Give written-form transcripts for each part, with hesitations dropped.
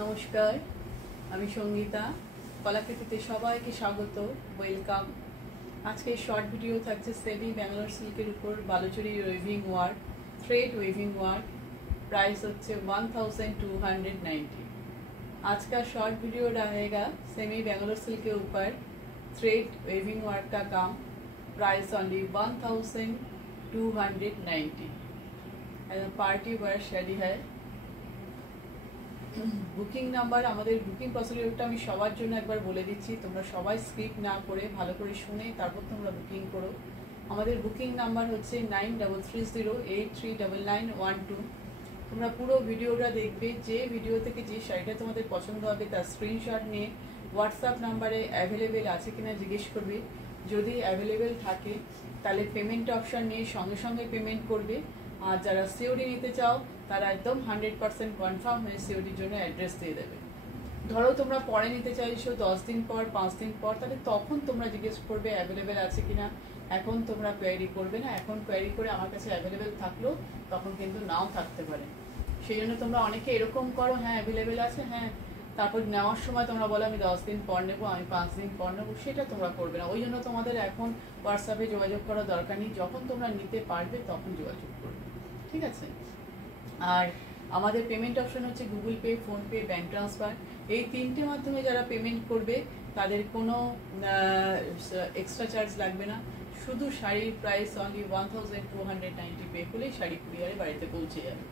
নমস্কার, আমি সঙ্গীতা। কলাকৃতিতে সবাইকে স্বাগত, ওয়েলকাম। আজকে শর্ট ভিডিও থাকছে সেমি ব্যাঙ্গালোর সিল্কের উপর Baluchari waving work, thread waving work. Price হচ্ছে 1290। आज का शॉर्ट वीडियो रहेगा सेमी बेंगलोर सिल्क के ऊपर थ्रेड वेविंग वर्क का काम। Price only 1290। Party wear sari है। বুকিং নাম্বার, আমাদের বুকিং প্রসিডিউরটা আমি সবার জন্য একবার বলে দিচ্ছি, তোমরা সবাই স্কিপ না করে ভালো করে শুনে তারপর তোমরা বুকিং করো। আমাদের বুকিং নাম্বার হচ্ছে 9330839912। তোমরা পুরো ভিডিওটা দেখবে, যে ভিডিও থেকে যে শাড়িটা তোমাদের পছন্দ হবে তার স্ক্রিনশট নিয়ে হোয়াটসঅ্যাপ নাম্বারে অ্যাভেলেবেল আছে কিনা জিজ্ঞেস করবে। যদি অ্যাভেলেবেল থাকে তাহলে পেমেন্ট অপশান নিয়ে সঙ্গে সঙ্গে পেমেন্ট করবে। আর যারা সিওডি নিতে চাও তারা একদম 100% কনফার্ম হয়ে সিওডির জন্য অ্যাড্রেস দিয়ে দেবে। ধরো তোমরা পরে নিতে চাইছো 10 দিন পর, 5 দিন পর, তাহলে তখন তোমরা জিজ্ঞেস করবে অ্যাভেলেবেল আছে কিনা। এখন তোমরা কোয়ারি করবে না। এখন কোয়ারি করে আমার কাছে অ্যাভেলেবেল থাকলেও তখন কিন্তু নাও থাকতে পারে। সেই জন্য তোমরা অনেকে এরকম করো, হ্যাঁ অ্যাভেলেবেল আছে, হ্যাঁ, তারপর নেওয়ার সময় তোমরা বলো আমি 10 দিন পর নেবো, আমি 5 দিন পর নেবো। সেটা তোমরা করবে না। ওই জন্য তোমাদের এখন হোয়াটসঅ্যাপে যোগাযোগ করার দরকার নেই। যখন তোমরা নিতে পারবে তখন যোগাযোগ করবে, ঠিক আছে। আর আমাদের পেমেন্ট অপশন হচ্ছে Google pay, PhonePe, bank transfer. এই তিনটে মাধ্যমে যারা পেমেন্ট করবে তাদের কোনো এক্সট্রা চার্জ লাগবে না। শুধু শাড়ির প্রাইস অনলি 1290 পে করলেই শাড়ি কুরিয়ারে বাড়িতে পৌঁছে যাবে।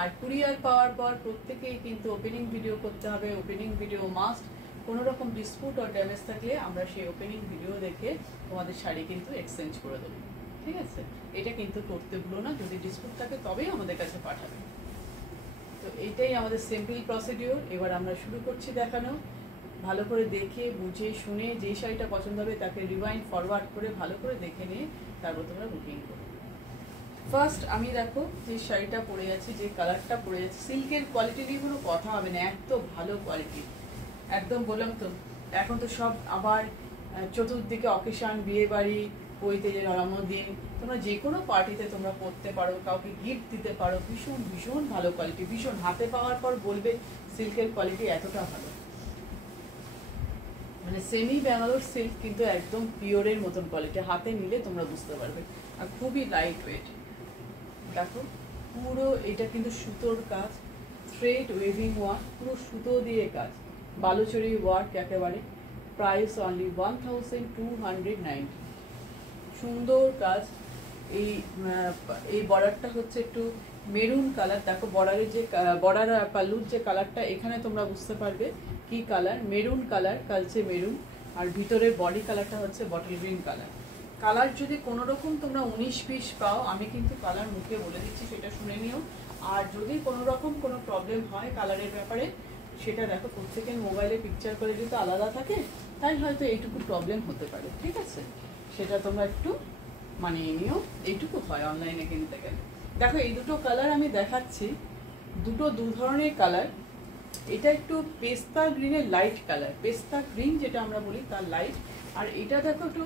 আর কুরিয়ার পাওয়ার পর প্রত্যেকেই কিন্তু ওপেনিং ভিডিও করতে হবে। Opening video must. কোনো রকম ডিসপুট আর ড্যামেজ থাকলে আমরা সেই ওপেনিং ভিডিও দেখে তোমাদের শাড়ি কিন্তু এক্সচেঞ্জ করে দেবো, ঠিক আছে। এটা কিন্তু করতে ভুলো না। যদি ডিসপুট থাকে তবেই আমাদের কাছে পাঠাবে। তো এইটাই আমাদের সিম্পল প্রসিডিওর। এবার আমরা শুরু করছি দেখানো। ভালো করে দেখে বুঝে শুনে যেই শাড়িটা পছন্দ হবে তাকে রিওয়াইন্ড ফরওয়ার্ড করে ভালো করে দেখে নিয়ে তারপর তোমরা বুকিং করো। ফার্স্ট আমি দেখো যে শাড়িটা পরে যাচ্ছি, যে কালারটা পরে যাচ্ছে, সিল্কের কোয়ালিটি নিয়ে কোনো কথা হবে না, এত ভালো কোয়ালিটি। একদম বললাম তো, এখন তো সব আবার চতুর্দিকে অকেশন, বিয়ে বাড়ি, বইতে যে জন্মদিন, তোমরা যে কোনো পার্টিতে তোমরা পরতে পারো, কাউকে গিফট দিতে পারো। ভীষণ ভীষণ ভালো কোয়ালিটি, ভীষণ। হাতে পাওয়ার পর বলবে সিল্কের কোয়ালিটি এতটা ভালো। মানে সেমি ব্যাঙ্গালোর সিল্ক কিন্তু একদম পিওরের মতন কোয়ালিটি। হাতে নিলে তোমরা বুঝতে পারবে। আর খুবই লাইট ওয়েট। দেখো পুরো এটা কিন্তু সুতোর কাজ, থ্রেড ওয়েভিং ওয়ার্ক, পুরো সুতো দিয়ে কাজ, বালুচরী ওয়ার্ক একেবারে। Price only 1290। সুন্দর কাজ। এই বর্ডারটা হচ্ছে একটু মেরুন কালার। দেখো বর্ডারের যে বর্ডার পাল্লুর যে কালারটা, এখানে তোমরা বুঝতে পারবে কি কালার, মেরুন কালার, কালচে মেরুন। আর ভিতরের বডি কালারটা হচ্ছে বটল গ্রিন কালার। কালার যদি কোনো রকম তোমরা 19-20 পাও, আমি কিন্তু কালার মুখে বলে দিচ্ছি, সেটা শুনে নিও। আর যদি কোনো রকম কোনো প্রবলেম হয় কালারের ব্যাপারে, সেটা দেখো প্রত্যেকের মোবাইলে পিকচার করে যেহেতু আলাদা থাকে, তাই হয়তো এইটুকু প্রবলেম হতে পারে, ঠিক আছে। সেটা তোমরা একটু মানিয়ে নিও। এইটুকু হয় অনলাইনে কিনতে গেলে। দেখো এই দুটো কালার আমি দেখাচ্ছি, দু ধরনের কালার। এটা একটু পেস্তা গ্রিনের লাইট কালার, পেস্তা গ্রিন যেটা আমরা বলি তার লাইট। আর এটা দেখো একটু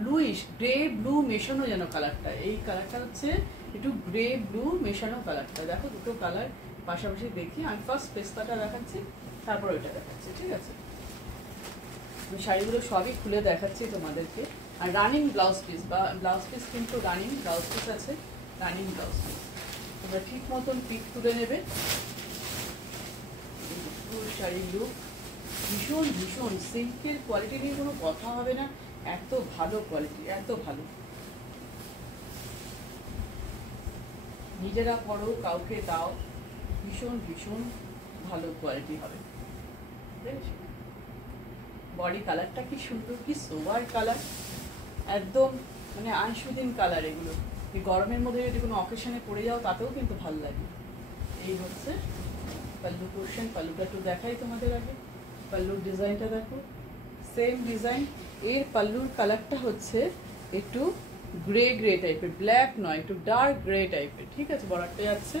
ব্লুইশ, গ্রে ব্লু মেশানো যেন কালারটা। এই কালারটা হচ্ছে একটু গ্রে ব্লু মেশানো কালারটা। দেখো দুটো কালার পাশাপাশি দেখি। আমি ফার্স্ট পেস্তাটা দেখাচ্ছি, তারপর ওইটা দেখাচ্ছি, ঠিক আছে। আমি শাড়িগুলো সবই খুলে দেখাচ্ছি তোমাদেরকে। আর রানিং ব্লাউজ পিস, বা ব্লাউজ পিস কিন্তু রানিং ব্লাউজ পিস আছে, রানিং ব্লাউজ পিস। তোমরা ঠিক মতন পিক তুলে নেবে। শাড়ির লুক ভীষণ ভীষণ। সিল্কের কোয়ালিটি নিয়ে কোনো কথা হবে না, এত ভালো কোয়ালিটি, এত ভালো। নিজেরা পরো, কাউকে দাও, ভীষণ ভীষণ ভালো কোয়ালিটি হবে। বডি কালারটা কি সুন্দর, কি সোবার কালার, একদম মানে আইসুদিন কালার। এগুলো এই গরমের মধ্যে যদি কোনো অকেশনে পড়ে যাও তাতেও কিন্তু ভালো লাগে। এই হচ্ছে পাল্লু পোর্শন। পাল্লুটা একটু দেখাই তোমাদের আগে। পাল্লুর ডিজাইনটা দেখো, সেম ডিজাইন। এর পাল্লুর কালারটা হচ্ছে একটু গ্রে গ্রে টাইপের, ব্ল্যাক নয়, একটু ডার্ক গ্রে টাইপের, ঠিক আছে। বর্ডারটা যাচ্ছে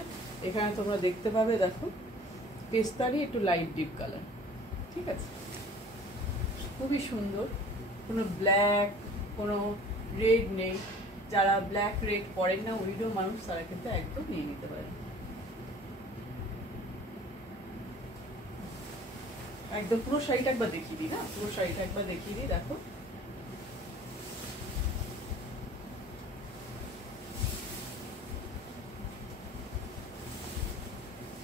এখানে তোমরা দেখতে পাবে, দেখো পেস্তারই একটু লাইট ডিপ কালার, ঠিক আছে। খুবই সুন্দর। কোনো ব্ল্যাক, কোনো রেড নেই। যারা ব্ল্যাক রেড পরেন না, উইডো মানুষ, তারা কিন্তু একদম নিয়ে নিতে পারে। একদম পুরো শাড়িটা একবার দেখিয়ে দিই না, পুরো শাড়িটা একবার দেখিয়ে দিই। দেখো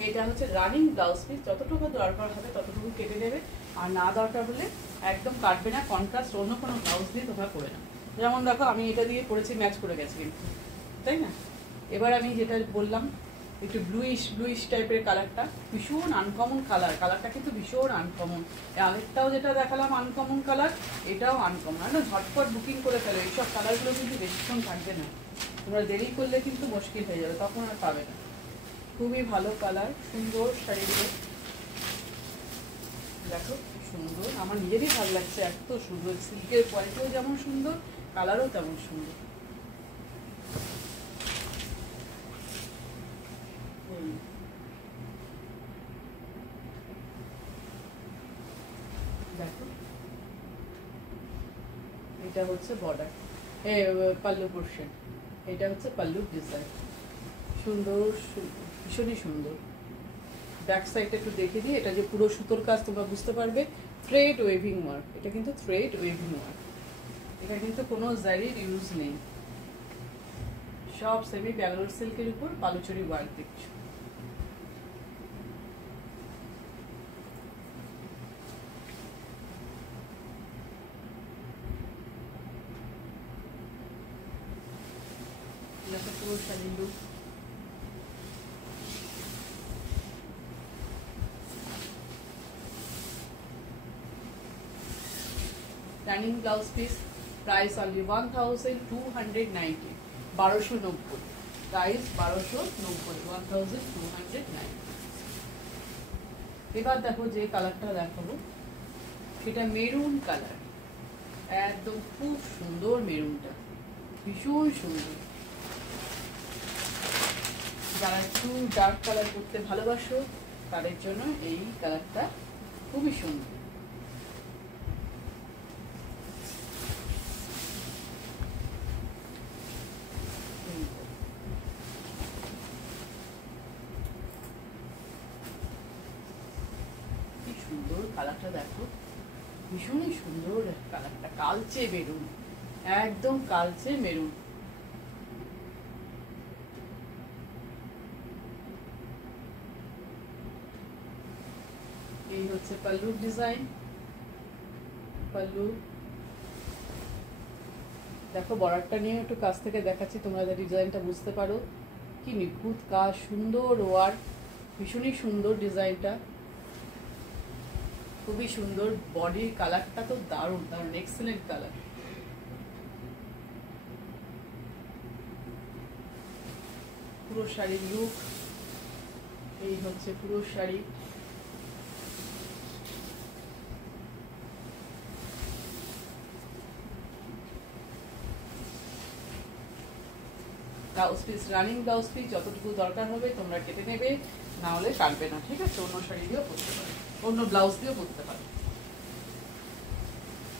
এটা হচ্ছে রানিং ব্লাউজ পিস, যতটুকু দরকার হবে ততটুকু কেটে নেবে, আর না দরকার হলে একদম কাটবে না, কন্ট্রাস্ট অন্য কোনো ব্লাউজ দিয়ে তোমরা করে না। যেমন দেখো আমি এটা দিয়ে পরেছি, ম্যাচ করে গেছে কিন্তু, তাই না? এবার আমি যেটা বললাম একটু ব্লুইশ টাইপের কালারটা, ভীষণ আনকমন কালারটা কিন্তু ভীষণ আনকমন। আগেরটাও যেটা দেখালাম আনকমন কালার, এটাও আনকমন। না ঝটপট বুকিং করে ফেলো, এইসব কালারগুলো কিন্তু বেশিক্ষণ থাকবে না, তোমরা দেরি করলে কিন্তু মুশকিল হয়ে যাবে, তখন আর পাবে না। খুবই ভালো কালার, সুন্দর শাড়িগুলো দেখো, সুন্দর, আমার নিজেরই ভালো লাগছে, এত সুন্দর, সিল্কের কোয়ালিটিও যেমন সুন্দর, কালারও তেমন সুন্দর। দেখো এটা হচ্ছে বর্ডার, পাল্লু পোর্শন, এটা হচ্ছে পাল্লুর ডিজাইন, সুন্দর, ভীষণই সুন্দর। ব্যাক সাইডটা একটু দেখে দিই, এটা যে পুরো সুতোর কাজ তোমরা বুঝতে পারবে, থ্রেড ওয়েভিং ওয়ার্ক, এটা কিন্তু থ্রেড ওয়েভিং ওয়ার্ক, এটা কিন্তু কোনো জারির ইউজ নেই, সব সেমি ব্যাঙ্গালোর সিল্কের উপর বালুচরি ওয়ার্ক দেখছো। পুরো শাড়ির look, running blouse piece, price only 1290, 1290, price 1290, 1290। এবার দেখো যে কালারটা দেখাবো সেটা মেরুন কালার, একদম খুব সুন্দর, মেরুনটা ভীষণ সুন্দর। যারা একটু ডার্ক কালার করতে ভালোবাসো তাদের জন্য এই কালারটা খুবই সুন্দর। কি সুন্দর কালারটা দেখো, ভীষণই সুন্দর কালারটা, কালচে মেরুন, একদম কালচে মেরুন। এই হচ্ছে পাল্লুর ডিজাইন, পাল্লু দেখো, বর্ডারটা নিয়ে একটু কাছ থেকে দেখাচ্ছি, তোমরা ডিজাইনটা বুঝতে পারো, কি নিখুঁত কাজ, সুন্দর ওয়ার্ক, ভীষণই সুন্দর ডিজাইনটা, খুবই সুন্দর। বডির কালারটা তো দারুণ দারুণ, এক্সেলেন্ট কালার। পুরো শাড়ির লুক, এই হচ্ছে পুরো sari, blouse piece, running blouse piece, যতটুকু দরকার হবে তোমরা কেটে নেবে, না হলে কাটবে না, ঠিক আছে? অন্য শাড়ি দিয়েও পরতে পারো, অন্য ব্লাউজ দিয়েও পরতে পারো।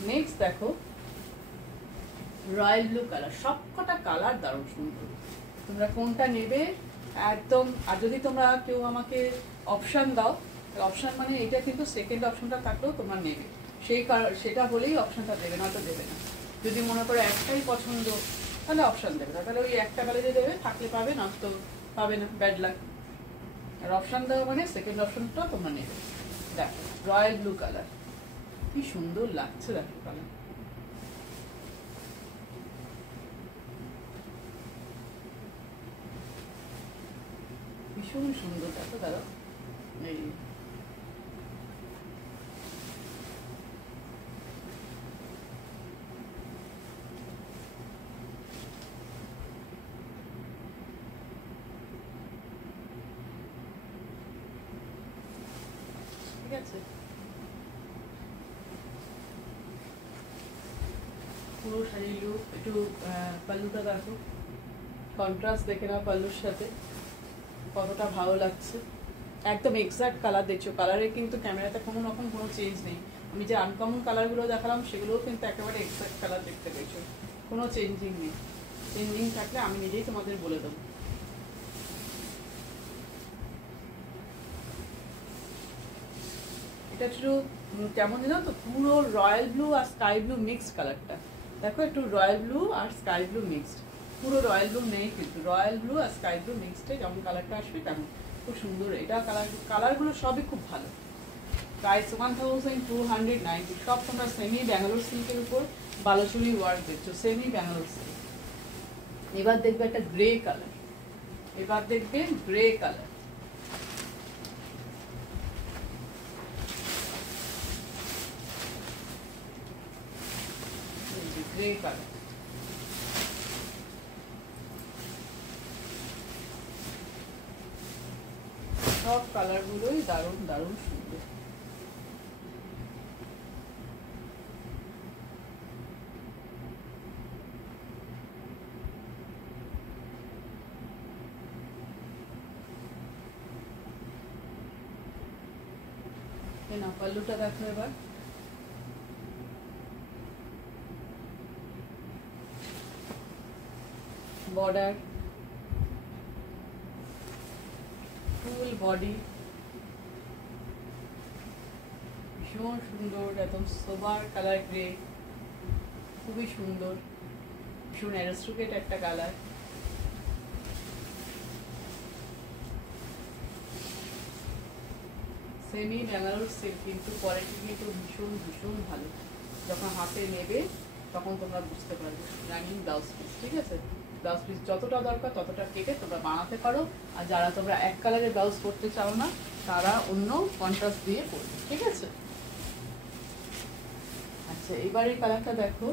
নেক্সট দেখো রয়্যাল ব্লু কালার, সবকটা কালার দারুণ সুন্দর, তোমরা কোনটা নেবে একদম। আর যদি তোমরা কেউ আমাকে অপশান দাও, অপশান মানে এটা কিন্তু সেকেন্ড অপশনটা থাকলেও তোমরা নেবে, সেটা হলেই অপশানটা দেবে, না তো দেবে না। যদি মনে করো একটাই পছন্দ তাহলে অপশান দেবে না, তাহলে ওই একটা কালারে দেবে, থাকলে পাবে, না তো পাবে না, ব্যাড লাক। আর অপশান দেওয়া মানে সেকেন্ড অপশনটা তোমরা নেবে। দেখো রয়্যাল ব্লু কালার, কি সুন্দর লাগছে দেখো কালার, ভীষণ সুন্দর। দেখো দাদা, এই ঠিক আছে, পুরো শাড়ির লুক। একটু পাল্লুটা দেখো, কন্ট্রাস্ট দেখে নাও পাল্লুর সাথে, কতটা ভালো লাগছে, একদম এক্সাক্ট কালার দেখছো, কালারে কিন্তু ক্যামেরাতে কোনো রকম কোনো চেঞ্জ নেই। আমি যে আনকমন কালারগুলো দেখালাম সেগুলোও কিন্তু একেবারে এক্সাক্ট কালার দেখতে পেয়েছো, কোনো চেঞ্জিং নেই। চেঞ্জিং থাকলে আমি নিজেই তোমাদের বলে দেবো। এটা একটু কেমন জানো তো, পুরো রয়্যাল ব্লু আর স্কাই ব্লু মিক্সড কালারটা। দেখো একটু রয়্যাল ব্লু আর স্কাই ব্লু মিক্সড, পুরো রয়্যাল ব্লু নেই কিন্তু রয়্যাল ব্লু আর স্কাই ব্লু মিক্সডে যেমন কালারটা আসবে তেমন খুব সুন্দর। এটা কালারগুলো সবই খুব ভালো। প্রাইস 1290। সব তোমরা সেমি ব্যাঙ্গালোর সিল্কের উপর বালুচুরি ওয়ার্ক দেখছো, সেমি ব্যাঙ্গালোর সিল্ক। এবার দেখবে একটা গ্রে কালার, এবার দেখবে গ্রে কালার। গ্রে কালার, সব কালারগুলোই দারুণ দারুণ সুন্দর। না পাল্লুটা দেখো এবার, বর্ডার, ফুল বডি, ভীষণ সুন্দর, একদম সোবার কালার গ্রে, খুবই সুন্দর, ভীষণ অ্যারিস্টোক্রেট একটা কালার। সেমি ব্যাঙ্গালোর সিল্ক, কিন্তু কোয়ালিটি কিন্তু ভীষণ ভীষণ ভালো। যখন হাতে নেবে তখন তোমরা বুঝতে পারবে। রানিং ব্লাউজ পিস, ঠিক আছে? ব্লাউজ পিস যতটা দরকার ততটা কেটে তোমরা বানাতে পারো। আর যারা তোমরা এক কালারের ব্লাউজ করতে চাও না তারা অন্য কন্ট্রাস্ট দিয়ে করবে, ঠিক আছে? আচ্ছা, এবার এই কালারটা দেখো,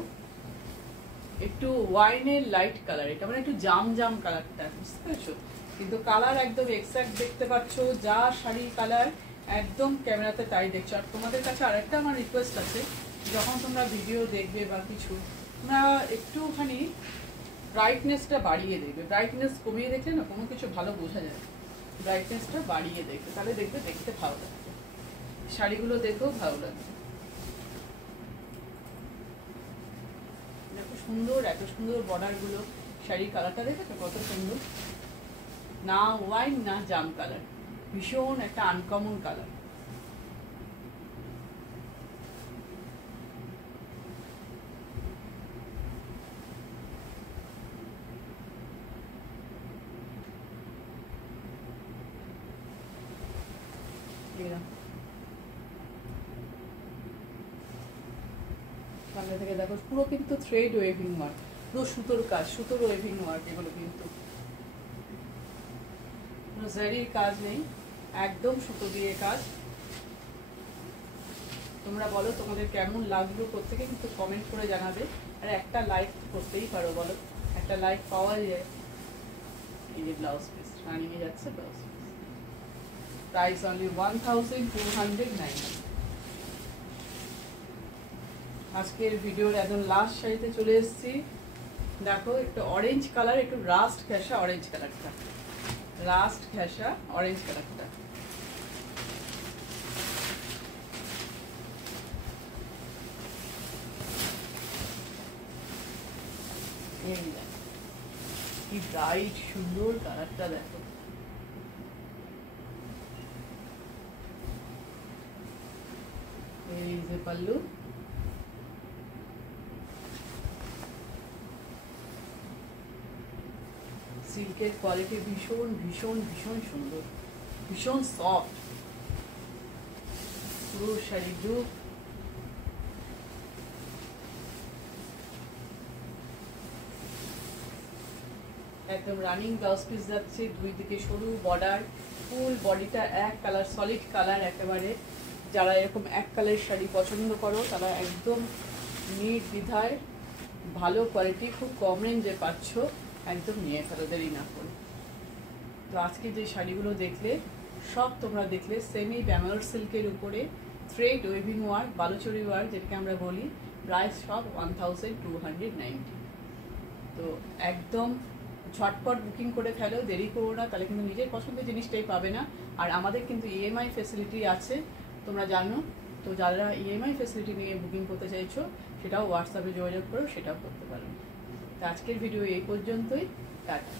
একটু ওয়াইনের লাইট কালার, এটা মানে একটু জাম জাম কালারটা, বুঝতে পেরেছো? কিন্তু কালার একদম এক্সাক্ট দেখতে পাচ্ছ, যা শাড়ি কালার একদম ক্যামেরাতে তাই দেখছো। আর তোমাদের কাছে আরেকটা আমার রিকোয়েস্ট আছে, যখন তোমরা ভিডিও দেখবে বা কিছু, তোমরা একটুখানি ব্রাইটনেসটা বাড়িয়ে দেখবে। ব্রাইটনেস কমিয়ে দেখলে না কোনো কিছু ভালো বোঝা যায়। ব্রাইটনেসটা বাড়িয়ে দেখবে, তাহলে দেখবে দেখতে ভালো লাগবে, শাড়িগুলো দেখেও ভালো লাগবে। দেখো সুন্দর, এত সুন্দর বর্ডারগুলো, শাড়ির কালারটা দেখেছো কত সুন্দর, না ওয়াইন না জাম কালার, ভীষণ একটা আনকমন কালার। সামনে থেকে দেখো পুরো কিন্তু থ্রেড ওয়েভিং ওয়ার্ক, পুরো সুতোর কাজ, সুতোর ওয়েভিং ওয়ার্ক এগুলো, কিন্তু জারির কাজ নেই, একদম সুতো দিয়ে কাজ। তোমরা বলো তোমাদের কেমন লাগলো, প্রত্যেকে কিন্তু কমেন্ট করে জানাবে। আর একটা লাইক করতেই পারো, বলো একটা লাইক পাওয়া যায়। এই যে ব্লাউজ পিস রানিং এ যাচ্ছে, ব্লাউজ পিস প্রাইস অনলি 1290। আজকের ভিডিওর একদম লাস্ট শাড়িতে চলে এসেছি। দেখো একটু অরেঞ্জ কালার, একটু রাস্ট ঘেঁষা অরেঞ্জ কালারটা, রাস্ট ঘেঁষা অরেঞ্জ কালারটা। কি ব্রাইট সুন্দর কালারটা দেখো। এই যে পাল্লু, সিল্কের কোয়ালিটি ভীষণ ভীষণ ভীষণ সুন্দর, ভীষণ সফট, পুরো শাড়ি লুক। একদম রানিং ব্লাউজ পিস যাচ্ছে, দুই দিকে সরু বর্ডার, ফুল বডিটা এক কালার, সলিড কালার একেবারে। যারা এরকম এক কালারের শাড়ি পছন্দ করো তারা একদম নির্দ্বিধায় ভালো কোয়ালিটি খুব কম রেঞ্জে পাচ্ছ, একদম নিয়ে ফেলো, দেরি না করে। তো আজকে যে শাড়িগুলো দেখলে সব তোমরা দেখলে সেমি ব্যাঙ্গালোর সিল্কের উপরে thread waving work, Baluchari work যেটাকে আমরা বলি, প্রাইস সব 1290। তো একদম ঝটপট বুকিং করে ফেলো, দেরি করো না, তাহলে কিন্তু নিজের পছন্দের জিনিসটাই পাবে না। আর আমাদের কিন্তু ইএমআই ফেসিলিটি আছে, তোমরা জানো। তো যারা ইএমআই ফেসিলিটি নিয়ে বুকিং করতে চাইছো সেটাও হোয়াটসঅ্যাপে যোগাযোগ করো, সেটাও করতে পারো। তো আজকের ভিডিও এই পর্যন্তই, টাটা।